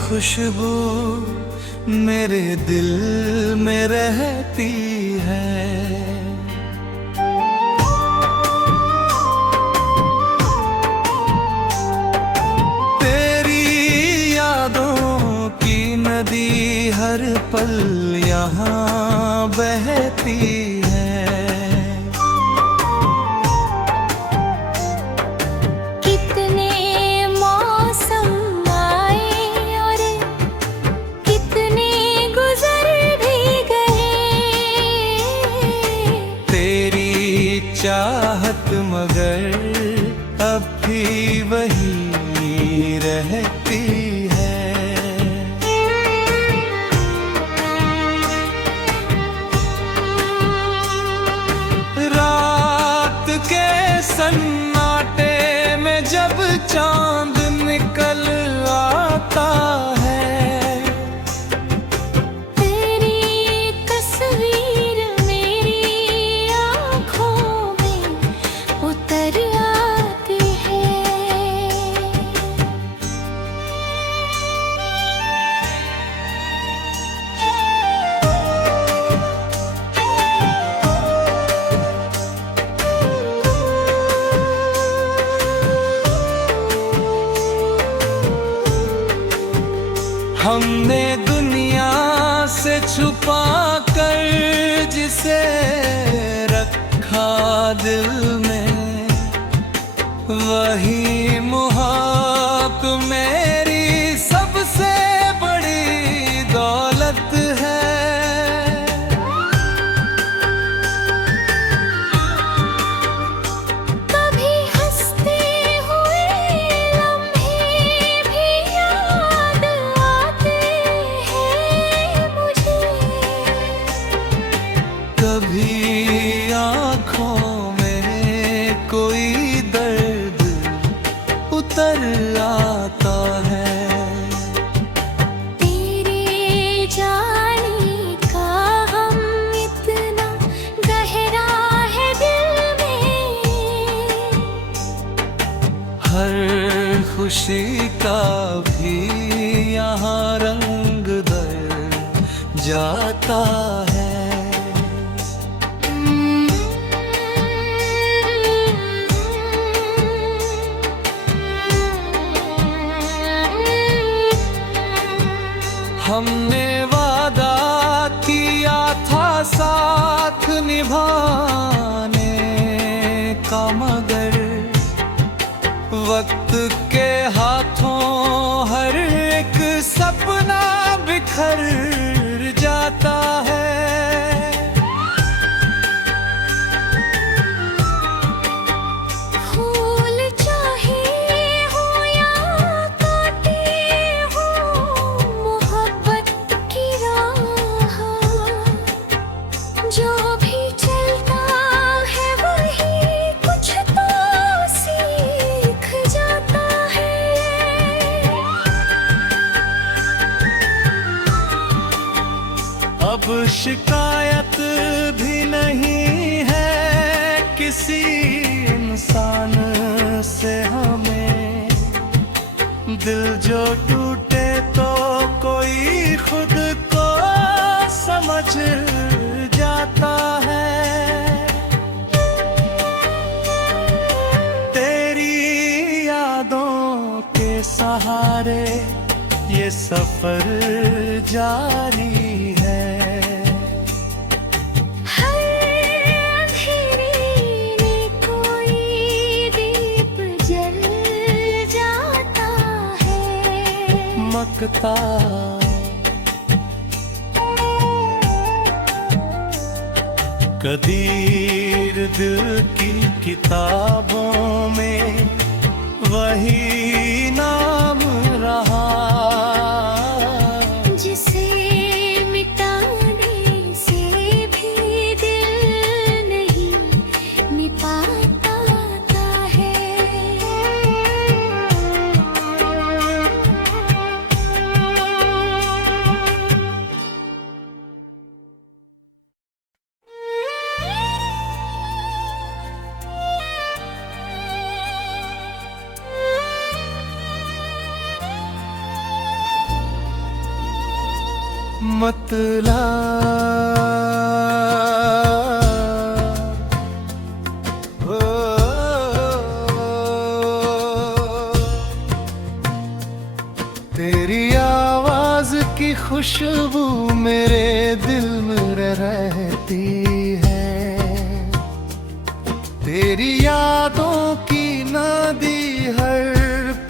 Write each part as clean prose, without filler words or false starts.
खुशबू मेरे दिल में रहती है। नदी हर पल यहाँ बहती है। कितने मौसम आए और कितने गुजर भी गए, तेरी चाहत मगर अब भी वही रहती है। सन्नाटे में जब चांद निकल आता है, तेरी तस्वीर मेरी आँखों में उतर आती है। हमने दुनिया से छुपा कर जिसे रखा दिल में, वही मुहाक मेरी सबसे बड़ी दौलत है। कभी हंसते हुए लम्हे भी याद आते हैं मुझे, कभी आँखों में कोई दर्द उतर आता है। तेरे जाने का हम इतना गहरा है दिल में, हर खुशी का भी यहाँ रंग दर जाता है। हमने वादा किया था साथ निभाने का, मगर वक्त के हाथों हर एक सपना बिखर जाता है। फूल चाहे हो या कांटे हो, मोहब्बत की राह जो भी चलता है वही कुछ तो सीख जाता है। अब शिकायत भी नहीं है किसी इंसान से हमें, दिल जो टूटे तो कोई खुद को समझ जाता है। तेरी यादों के सहारे ये सफर जारी है। चमकता कदीर दिल की किताबों में वही नाम रहा, जिसे मिटाने से भी दिल नहीं मिटाता है। बतला। ओ, तेरी आवाज की खुशबू मेरे दिल में रहती है, तेरी यादों की नदी हर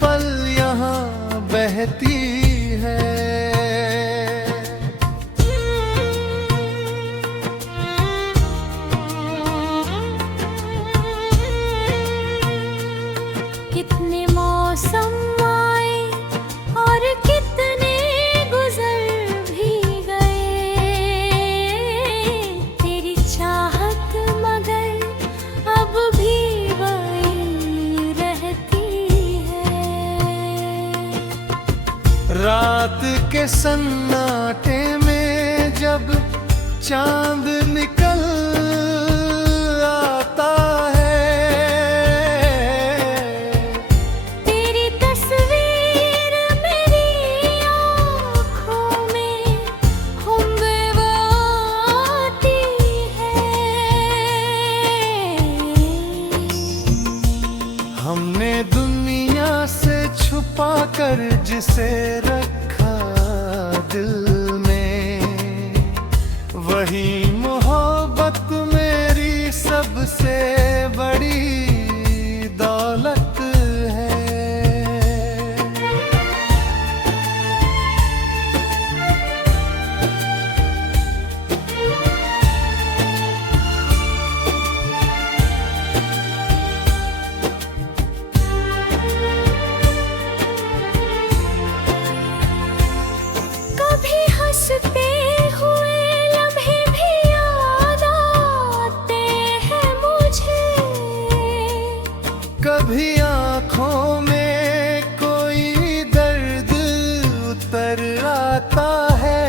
पल यहाँ बहती है। कितने मौसम आए और कितने गुजर भी गए, तेरी चाहत मगर अब भी वही रहती है। रात के सन्नाटे में जब चांद निकल आता है, तेरी तस्वीर मेरी आँखों में हुम्बे आती है। हमने दुनिया से छुपा कर जिसे रखा दिल में, वही मोहब्बत मेरी सबसे बड़ी दौलत है। कभी हंसते हुए लम्हे भी याद आते हैं मुझे, कभी आँखों में कोई दर्द उतर आता है,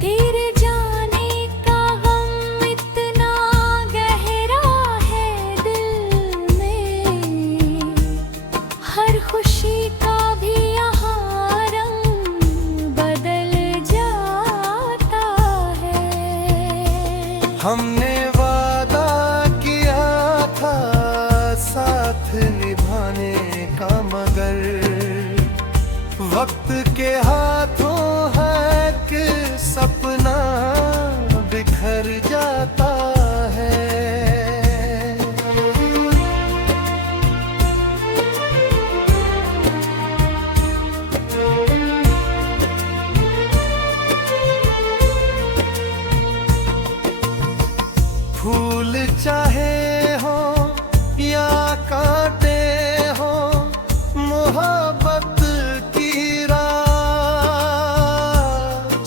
तेरे जाने का गम इतना गहरा है दिल में, हर खुशी का भी यहाँ रंग बदल जाता है। हमने वादा किया था साथ निभाने का, मगर वक्त के हाथों है कि सपना बिखर जाता है। फूल चाहे हो या कांटे हो, मोहब्बत की राह,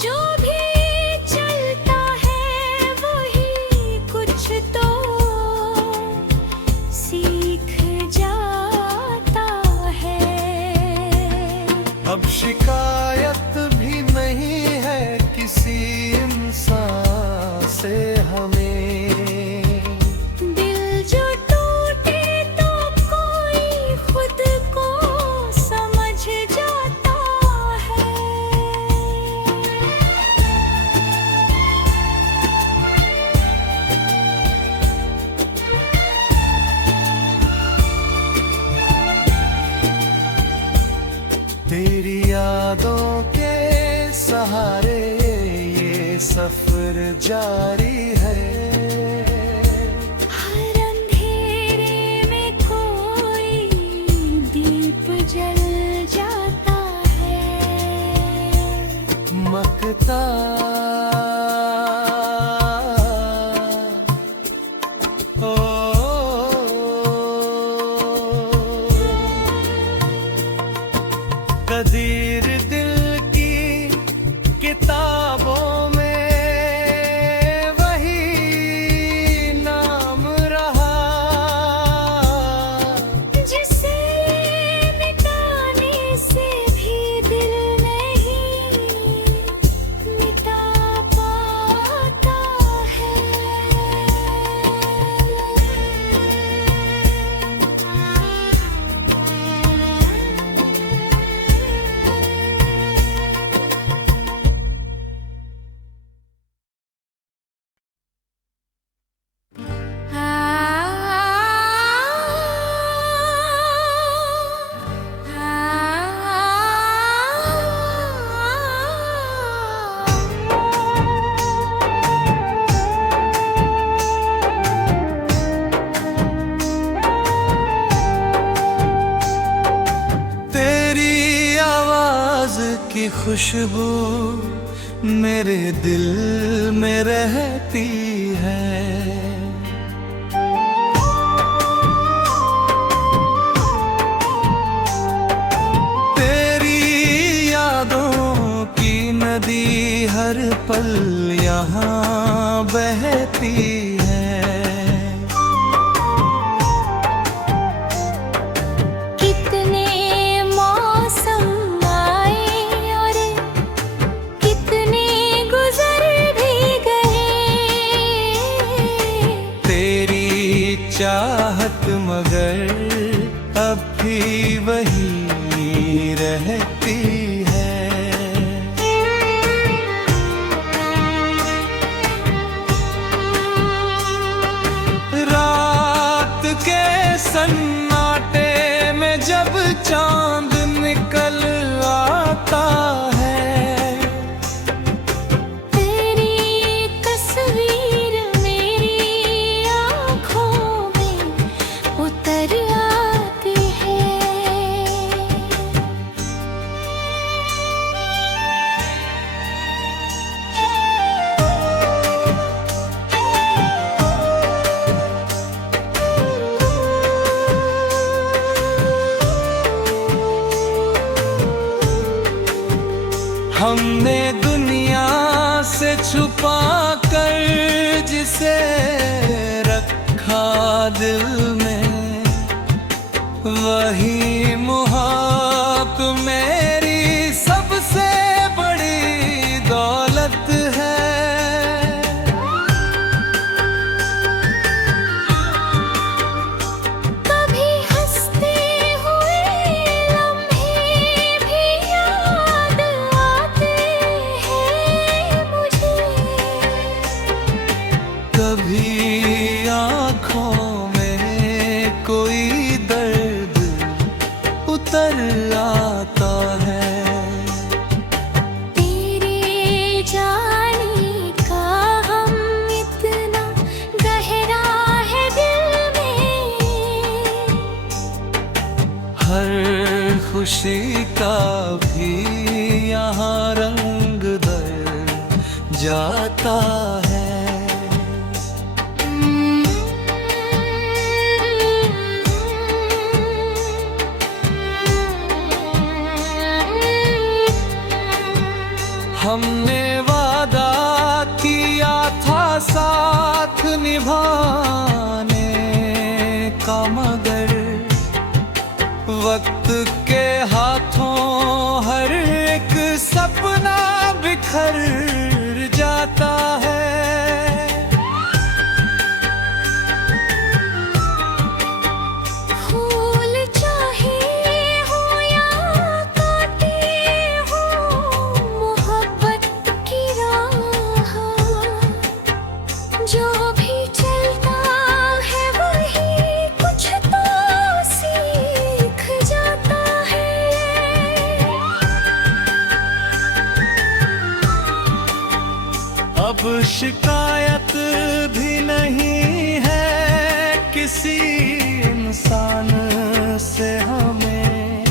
जो भी चलता है वही कुछ तो सीख जाता है। अब शिकायत भी नहीं है किसी इंसान से हमें, दिल जो टूटे तो कोई खुद को समझ जाता है। तेरी यादों के सहारे ये सफर जारी है। हर अंधेरे में कोई दीप जल जाता है, मकता ओ, कदीर दिल की किताबों में वही नाम रहा, जिसे मिटाने से भी दिल नहीं मिटा खुशबू मेरे दिल में रहती है। नदी हर पल यहाँ बहती है। कितने मौसम आए और कितने गुजर भी गए, तेरी चाहत मगर अब भी वही रहती है। सन्नाटे में जब चांद निकल आता है, तेरी तस्वीर मेरी आँखों में उतर आती है। हमने दुनिया से छुपा कर जिसे रखा दिल में, वही मुहाब मेरी सबसे बड़ी दौलत है। कभी हंसते हुए लम्हे भी याद आते हैं मुझे, कभी आँखों में कोई दर्द उतर आता है। तेरे जाने का हम इतना गहरा है दिल में, हर खुशी का भी यहाँ रंग दर जाता है। हमने वादा किया था साथ निभाने का, मगर वक्त के हाथों हर एक सपना बिखर जाता है। फूल चाहे हो या काटे हो, मोहब्बत की राह जो भी चलता है वही कुछ तो सीख जाता है। अब शिकायत भी नहीं है किसी इंसान से हमें,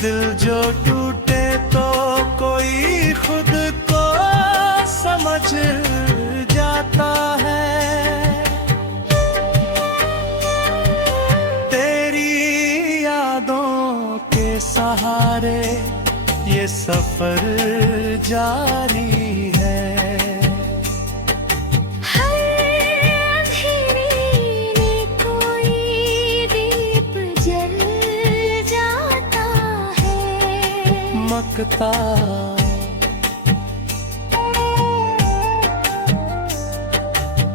दिल जो टूटे तो कोई खुद को समझ जाता है। तेरी यादों के सहारे ये सफर जारी है। चमकता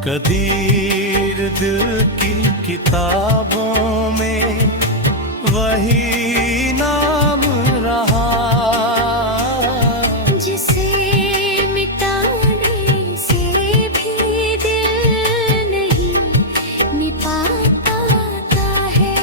कदीर दिल की किताबों में वही नाम रहा, जिसे मिटाने से भी दिल नहीं मिटाता है।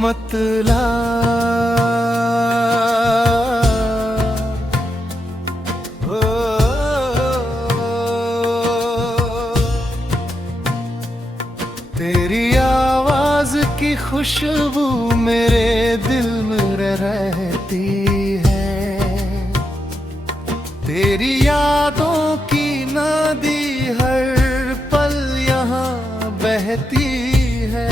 मतला ओ, तेरी आवाज की खुशबू मेरे दिल में रहती है, तेरी यादों की नदी हर पल यहाँ बहती है।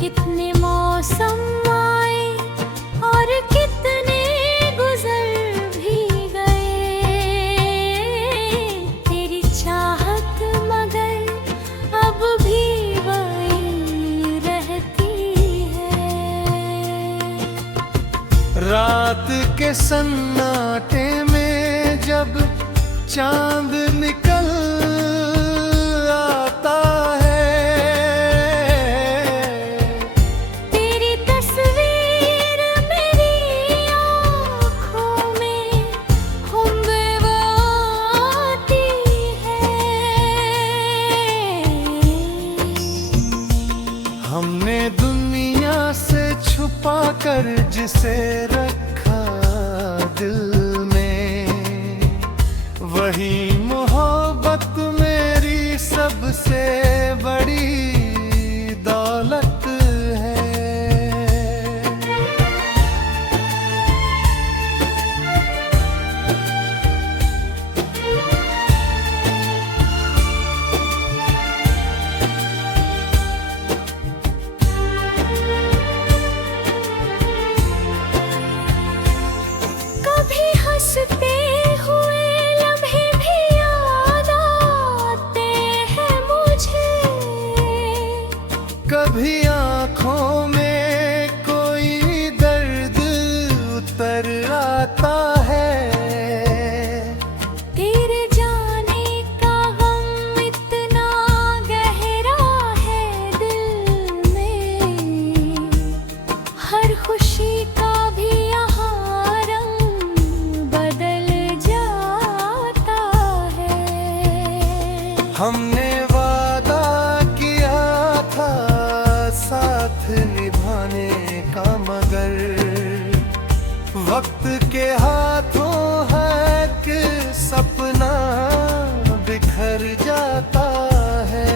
कितने मौसम आए और कितने गुजर भी गए, तेरी चाहत मगर अब भी वही रहती है। रात के सन्नाटे में जब चांद निकल आता है, तेरी तस्वीर मेरी आँखों में हुम्बे आती है। हमने दुनिया से छुपा कर जिसे रखा दिल में, वही मोहब्बत मेरी सबसे बड़ी दौलत है। कभी हंसते हुए लम्हे भी याद आते हैं मुझे, कभी आँखों में कोई दर्द उतर आता है, तेरे जाने का गम इतना गहरा है दिल में, हर खुशी का भी यहाँ रंग बदल जाता है। हमने वादा किया था साथ निभाने का, मगर वक्त के हाथों है कि सपना बिखर जाता है।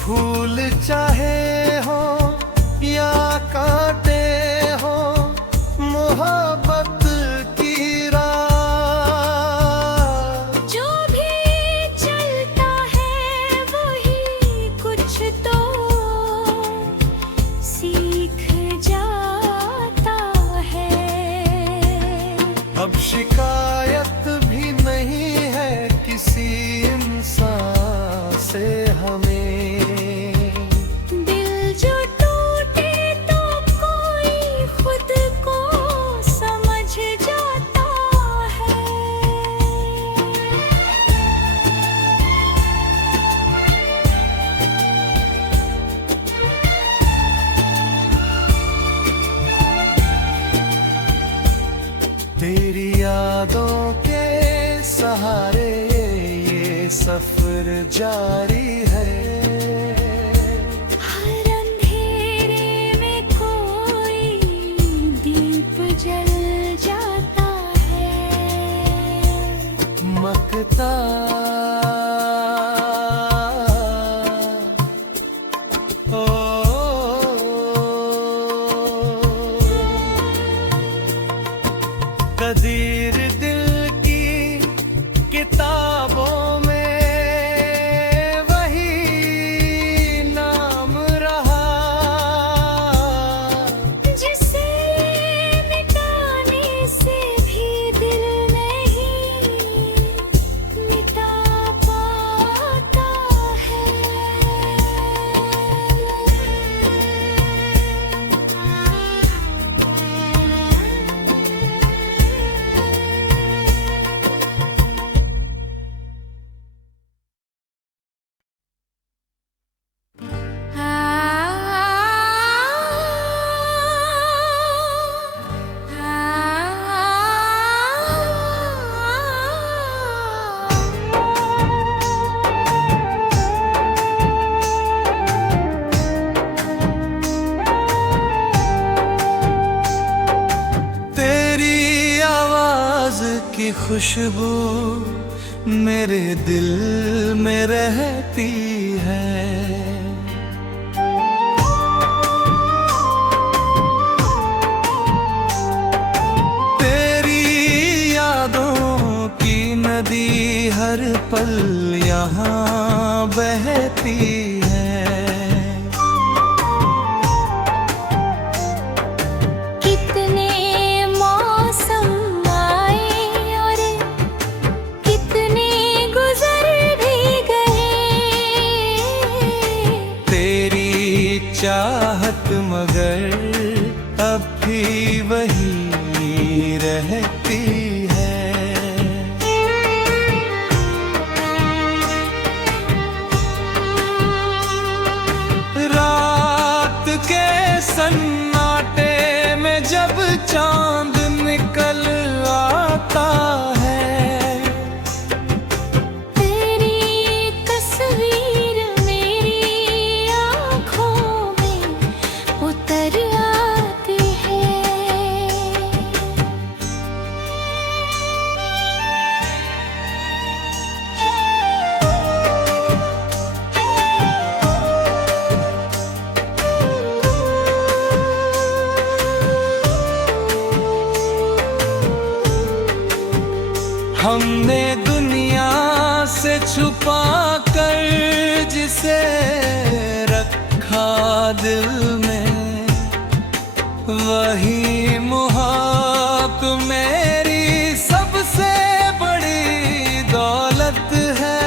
फूल चाहे हो या कांटे हो, मोहब्बत की राह, जो भी चलता है वही कुछ तो सीख जाता है। अब शिकायत भी नहीं है किसी इंसान से हमें, दिल जो टूटे तो कोई खुद को समझ जाता है। तेरी यादों के सहारे ये सफर जारी है। हर अंधेरे में कोई दीप जल जाता है, मकता ओ, कदीर दिल की किताबों में वही नाम रहा, जिसे मिटाने से भी दिल नहीं मिटा खुशबू मेरे दिल में रहती है। तेरी यादों की नदी हर पल यहाँ बहती है। कितने मौसम आए और कितने गुजर भी गए। तेरी चाहत मगर अब भी वही रहती है। रात के सन्नाटे में जब चांद निकल आता है, तेरी तस्वीर मेरी आँखों में उतर आती है। हमने दुनिया से छुपा कर जिसे रखा दिल में, वही मुहाब्बत मेरी सबसे बड़ी दौलत है।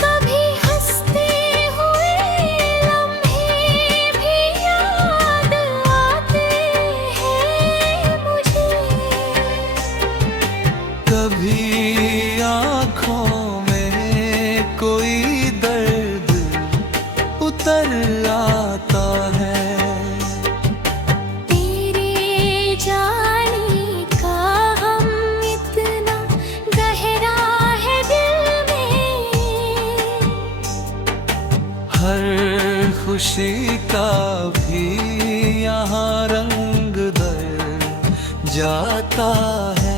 कभी हंसते हुए लम्हे भी याद आते हैं मुझे। कभी आँखों में कोई दर्द उतर आता है। तेरे जाने का हम इतना गहरा है दिल में। हर खुशी का भी यहाँ रंग दर जाता है।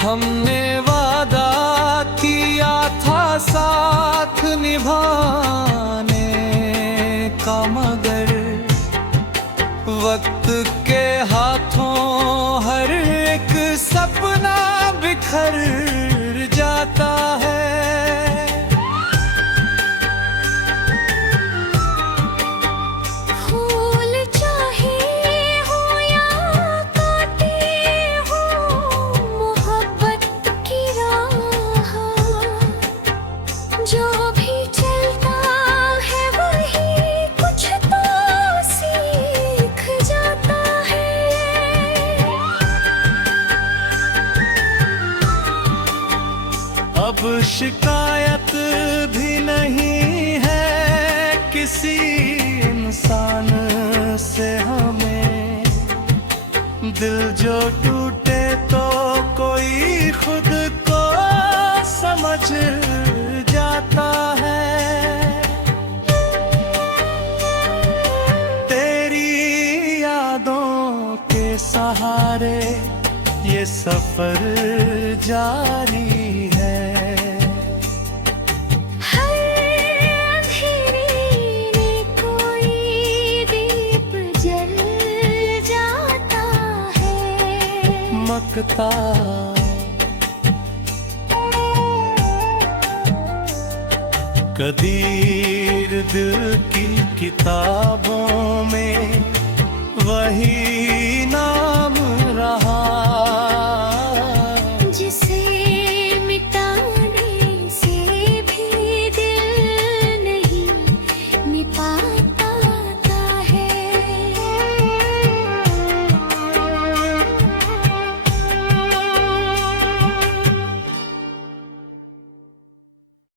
हमने वादा किया था साथ निभाने का, मगर वक्त के हाथों हर एक सपना बिखर जाता है। फूल चाहे हो या काटे हो, मोहब्बत की राह जो भी चलता है वही कुछ तो सीख जाता है। अब शिकायत भी नहीं है किसी इंसान से हमें। दिल जो टूटे तो कोई खुद को समझ जाता है। तेरी यादों के सहारे ये सफर जारी है। चमकता कदीर दिल की किताबों में वही नाम रहा।